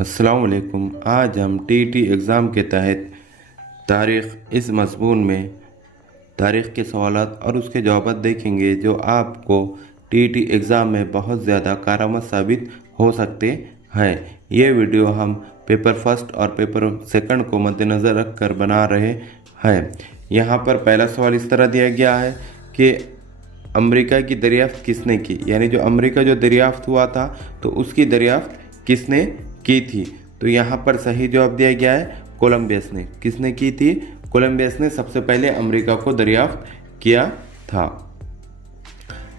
अस्सलाम वालेकुम। आज हम टीईटी एग्ज़ाम के तहत तारीख़ इस मज़मून में तारीख़ के सवालात और उसके जवाब देखेंगे जो आपको टीईटी एग्ज़ाम में बहुत ज़्यादा कारआमद साबित हो सकते हैं। ये वीडियो हम पेपर फर्स्ट और पेपर सेकंड को मद्देनज़र रख कर बना रहे हैं। यहाँ पर पहला सवाल इस तरह दिया गया है कि अमेरिका की दरियाफ्त किसने की, यानी जो अमेरिका जो दरियाफ्त हुआ था तो उसकी दरियाफ्त किसने की थी। तो यहाँ पर सही जवाब दिया गया है कोलंबस ने। किसने की थी? कोलंबस ने सबसे पहले अमेरिका को दरियाफ्त किया था।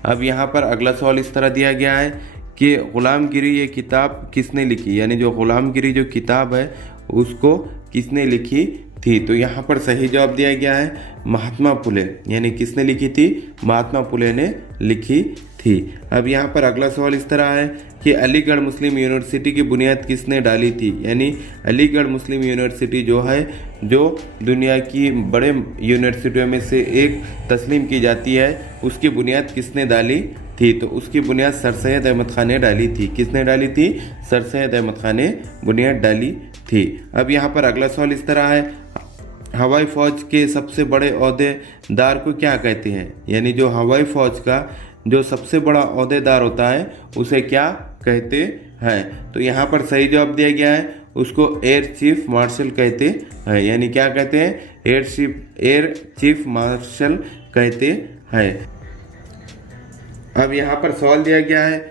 अब यहाँ पर अगला सवाल इस तरह दिया गया है कि ग़ुलामगिरी ये किताब किसने लिखी, यानी जो ग़ुलामगिरी जो किताब है उसको किसने लिखी थी। तो यहाँ पर सही जवाब दिया गया है महात्मा फुले, यानी किसने लिखी थी? महात्मा फुले ने लिखी थी। अब यहाँ पर अगला सवाल इस तरह है कि अलीगढ़ मुस्लिम यूनिवर्सिटी की बुनियाद किसने डाली थी, यानी अलीगढ़ मुस्लिम यूनिवर्सिटी जो है जो दुनिया की बड़े यूनिवर्सिटियों में से एक तस्लीम की जाती है, उसकी बुनियाद किसने डाली थी। तो उसकी बुनियाद सर सैयद अहमद खान ने डाली थी। किसने डाली थी? सर सैयद अहमद खान ने बुनियाद डाली थी। अब यहाँ पर अगला सवाल इस तरह है हवाई फ़ौज के सबसे बड़े ओहदेदार को क्या कहते हैं, यानी जो हवाई फ़ौज का जो सबसे बड़ा ओहदेदार होता है उसे क्या कहते हैं। तो यहाँ पर सही जवाब दिया गया है उसको एयर चीफ मार्शल कहते हैं, यानी क्या कहते हैं? एयर चीफ मार्शल कहते हैं। अब यहाँ पर सवाल दिया गया है,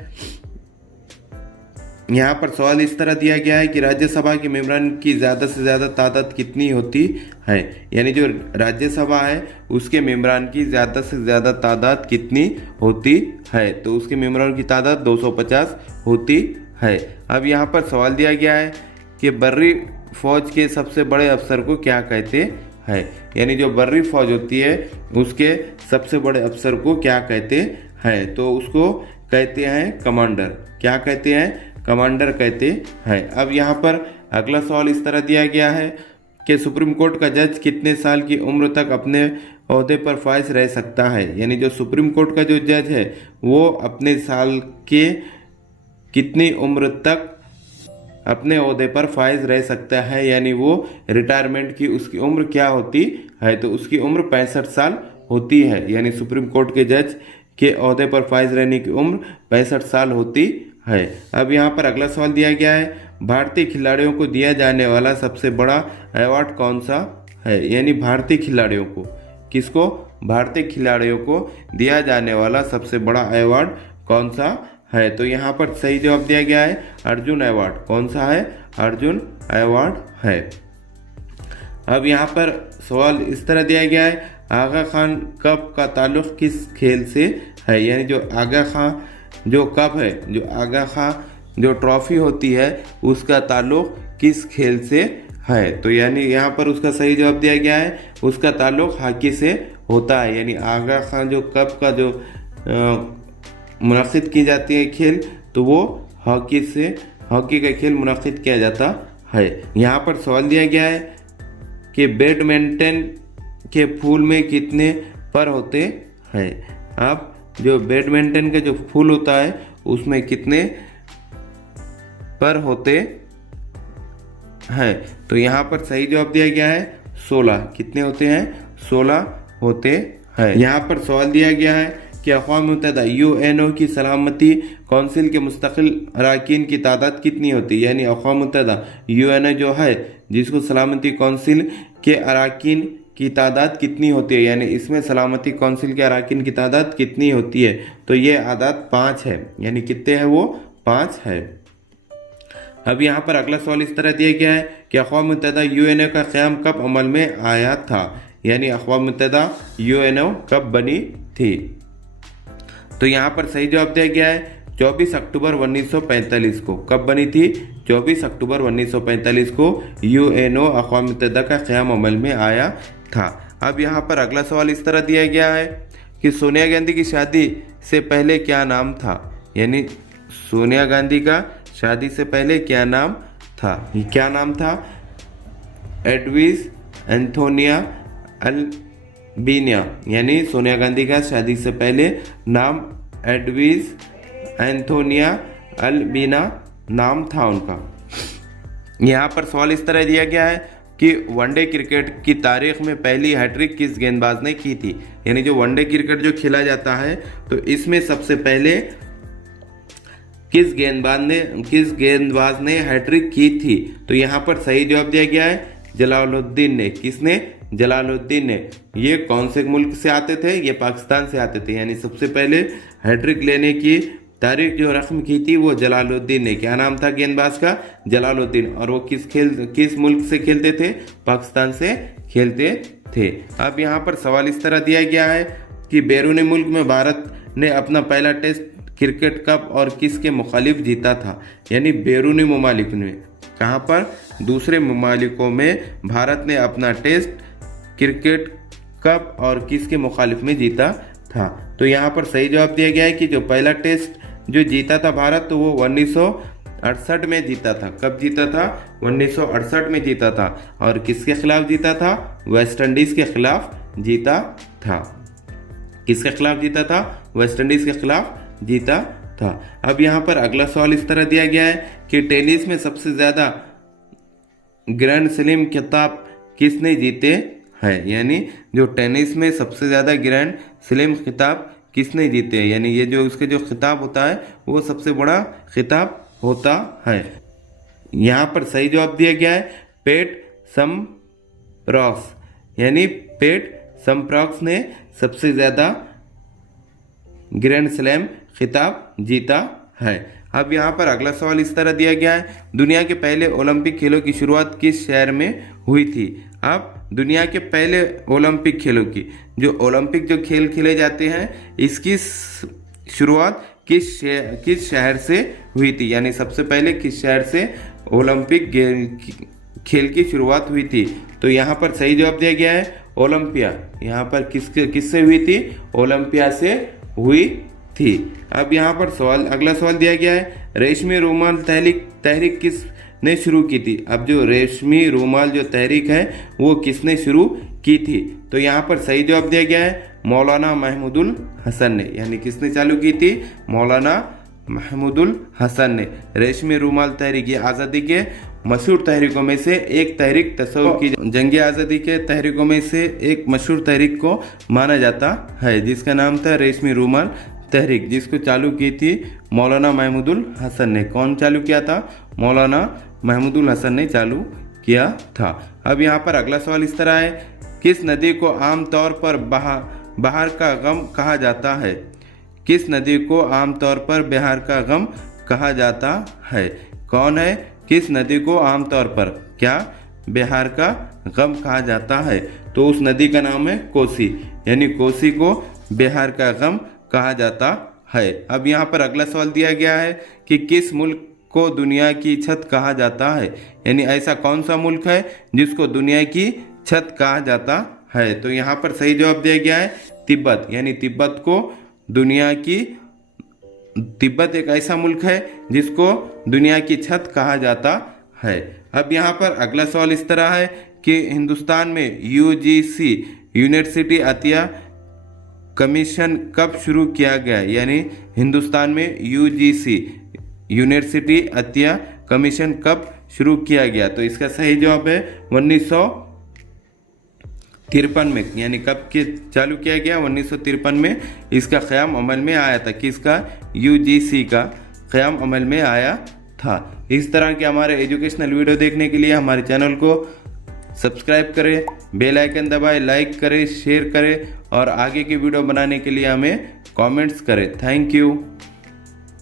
यहाँ पर सवाल इस तरह दिया गया है कि राज्यसभा के मेंबरान की ज़्यादा से ज़्यादा तादाद कितनी होती है, यानी जो राज्यसभा है उसके मेंबरान की ज़्यादा से ज़्यादा तादाद कितनी होती है। तो उसके मेंबरान की तादाद 250 होती है। अब यहाँ पर सवाल दिया गया है कि बर्री फ़ौज के सबसे बड़े अफसर को क्या कहते हैं, यानी जो बर्री फ़ौज होती है उसके सबसे बड़े अफसर को क्या कहते हैं। तो उसको कहते हैं कमांडर। क्या कहते हैं? कमांडर कहते हैं। अब यहाँ पर अगला सवाल इस तरह दिया गया है कि सुप्रीम कोर्ट का जज कितने साल की उम्र तक अपने ओहदे पर फाइज रह सकता है, यानी जो सुप्रीम कोर्ट का जो जज है वो अपने साल के कितनी उम्र तक अपने ओहदे पर फाइज रह सकता है, यानी वो रिटायरमेंट की उसकी उम्र क्या होती है। तो उसकी उम्र 65 साल होती है, यानी सुप्रीम कोर्ट के जज के ओहदे पर फाइज रहने की उम्र 65 साल होती है। अब यहाँ पर अगला सवाल दिया गया है भारतीय खिलाड़ियों को दिया जाने वाला सबसे बड़ा अवार्ड कौन सा है, यानी भारतीय खिलाड़ियों को किसको? भारतीय खिलाड़ियों को दिया जाने वाला सबसे बड़ा अवार्ड कौन सा है। तो यहाँ पर सही जवाब दिया गया है अर्जुन अवार्ड। कौन सा है? अर्जुन अवार्ड है। अब यहाँ पर सवाल इस तरह दिया गया है आगा खान कप का ताल्लुक किस खेल से है, यानी जो आगा खान जो कप है, जो आगा खान जो ट्रॉफी होती है उसका ताल्लुक किस खेल से है। तो यानी यहाँ पर उसका सही जवाब दिया गया है उसका ताल्लुक हॉकी से होता है, यानी आगा खान जो कप का जो मुनक़िद की जाती है खेल, तो वो हॉकी का खेल मुनक़िद किया जाता है। यहाँ पर सवाल दिया गया है कि बैडमिंटन के फूल में कितने पर होते हैं। अब जो बैडमिंटन का जो फूल होता है उसमें कितने पर होते हैं। तो यहाँ पर सही जवाब दिया गया है 16। कितने होते हैं? 16 होते हैं। यहाँ पर सवाल दिया गया है कि अक़वाम मुत्तहिदा UNO की सलामती कौंसिल के मुस्तकिल अरकान की तादाद कितनी होती है, यानी अक़वाम मुत्तहिदा UNO जो है जिसको सलामती कौंसिल के अरकान की तादाद कितनी होती है, यानी इसमें सलामती कौंसिल के अरकान की तादाद कितनी होती है। तो ये आदाद 5 है, यानी कितने है वो? 5 है। अब यहाँ पर अगला सवाल इस तरह दिया गया है कि अक़वाम मुत्तहिदा UNO का क़याम कब अमल में आया था, यानी अक़वाम मुत्तहिदा UNO कब बनी थी। तो यहाँ पर सही जवाब दिया गया है 24 अक्टूबर 1945 को। कब बनी थी? 24 अक्टूबर 1945 को UNO अक़वाम मुत्तहिदा का क़याम अमल में आया था। अब यहाँ पर अगला सवाल इस तरह दिया गया है कि सोनिया गांधी की शादी से पहले क्या नाम था, यानी सोनिया गांधी का शादी से पहले क्या नाम था। ये क्या नाम था? एडविस एंथोनिया अल्बीनिया, यानी सोनिया गांधी का शादी से पहले नाम एडविस एंथोनिया अल्बीना नाम था उनका। यहाँ पर सवाल इस तरह दिया गया है कि वनडे क्रिकेट की तारीख में पहली हैट्रिक किस गेंदबाज ने की थी। यानी जो वनडे क्रिकेट जो खेला जाता है तो इसमें सबसे पहले किस गेंदबाज ने हैट्रिक की थी। तो यहाँ पर सही जवाब दिया गया है जलालुद्दीन ने। किसने? जलालुद्दीन ने। ये कौन से मुल्क से आते थे? ये पाकिस्तान से आते थे। यानी सबसे पहले हैट्रिक लेने की तारीख जो रकम की थी वो जलालुद्दीन ने। क्या नाम था गेंदबाज का? जलालुद्दीन। और वो किस मुल्क से खेलते थे? पाकिस्तान से खेलते थे। अब यहाँ पर सवाल इस तरह दिया गया है कि बैरूनी मुल्क में भारत ने अपना पहला टेस्ट क्रिकेट कप और किसके मुखालिफ जीता था। यानी बैरूनी ममालिक में, कहाँ पर? दूसरे ममालिकों में भारत ने अपना टेस्ट क्रिकेट कप और किसके मुखालिफ में जीता था। तो यहाँ पर सही जवाब दिया गया है कि जो पहला टेस्ट जो जीता था भारत तो वो 1968 में जीता था। कब जीता था? 1968 में जीता था। और किसके खिलाफ जीता था? वेस्ट इंडीज के खिलाफ जीता था। किसके खिलाफ जीता था? वेस्ट इंडीज के खिलाफ जीता था। अब यहाँ पर अगला सवाल इस तरह दिया गया है कि टेनिस में सबसे ज्यादा ग्रैंड स्लैम खिताब किसने जीते हैं। यानी जो टेनिस में सबसे ज्यादा ग्रैंड स्लैम खिताब किसने जीते हैं। यानी ये जो उसके जो खिताब होता है वो सबसे बड़ा खिताब होता है। यहाँ पर सही जवाब दिया गया है पेट समप्रॉक्स। यानी पेट समप्रॉक्स ने सबसे ज्यादा ग्रैंड स्लैम खिताब जीता है। अब यहाँ पर अगला सवाल इस तरह दिया गया है दुनिया के पहले ओलंपिक खेलों की शुरुआत किस शहर में हुई थी। अब दुनिया के पहले ओलंपिक खेलों की जो ओलंपिक जो खेल खेले जाते हैं इसकी शुरुआत किस शहर से हुई थी। यानी सबसे पहले किस शहर से ओलंपिक खेल की शुरुआत हुई थी। तो यहाँ पर सही जवाब दिया गया है ओलंपिया। यहाँ पर किससे हुई थी? ओलंपिया से हुई थी। अब यहाँ पर अगला सवाल दिया गया है रेशमी रूमाल तहरीक किसने शुरू की थी। अब जो रेशमी रूमाल जो तहरीक है वो किसने शुरू की थी। तो यहाँ पर सही जवाब दिया गया है मौलाना महमूदुल हसन ने। यानी किसने चालू की थी? मौलाना महमूदुल हसन ने। रेशमी रूमाल तहरीक ये आज़ादी के मशहूर तहरीकों में से एक तहरीक तस्वुर की जंग आज़ादी के तहरीकों में से एक मशहूर तहरीक को माना जाता है जिसका नाम था रेशमी रूमाल तहरीक, जिसको चालू की थी मौलाना महमूदुल हसन ने। कौन चालू किया था? मौलाना महमूदुल हसन ने चालू किया था। अब यहाँ पर अगला सवाल इस तरह है किस नदी को आमतौर पर बहार का गम कहा जाता है। किस नदी को आमतौर पर बिहार का गम कहा जाता है? कौन है? किस नदी को आमतौर पर क्या बिहार का गम कहा जाता है? तो उस नदी का नाम है कोसी। यानी कोसी को बिहार का गम कहा जाता है। अब यहाँ पर अगला सवाल दिया गया है कि किस मुल्क को दुनिया की छत कहा जाता है। यानी ऐसा कौन सा मुल्क है जिसको दुनिया की छत कहा जाता है। तो यहाँ पर सही जवाब दिया गया है तिब्बत। यानी तिब्बत एक ऐसा मुल्क है जिसको दुनिया की छत कहा जाता है। अब यहाँ पर अगला सवाल इस तरह है कि हिंदुस्तान में यूजीसी यूनिवर्सिटी अतिया कमीशन कब शुरू किया गया। यानी हिंदुस्तान में यूजीसी यूनिवर्सिटी अतिया कमीशन कब शुरू किया गया। तो इसका सही जवाब है 1953 में। यानी कब के चालू किया गया? 1953 में इसका क़याम अमल में आया था। किसका? यूजीसी का क़याम अमल में आया था। इस तरह के हमारे एजुकेशनल वीडियो देखने के लिए हमारे चैनल को सब्सक्राइब करें, बेल आइकन दबाएं, लाइक करें, शेयर करें और आगे की वीडियो बनाने के लिए हमें कमेंट्स करें। Thank you.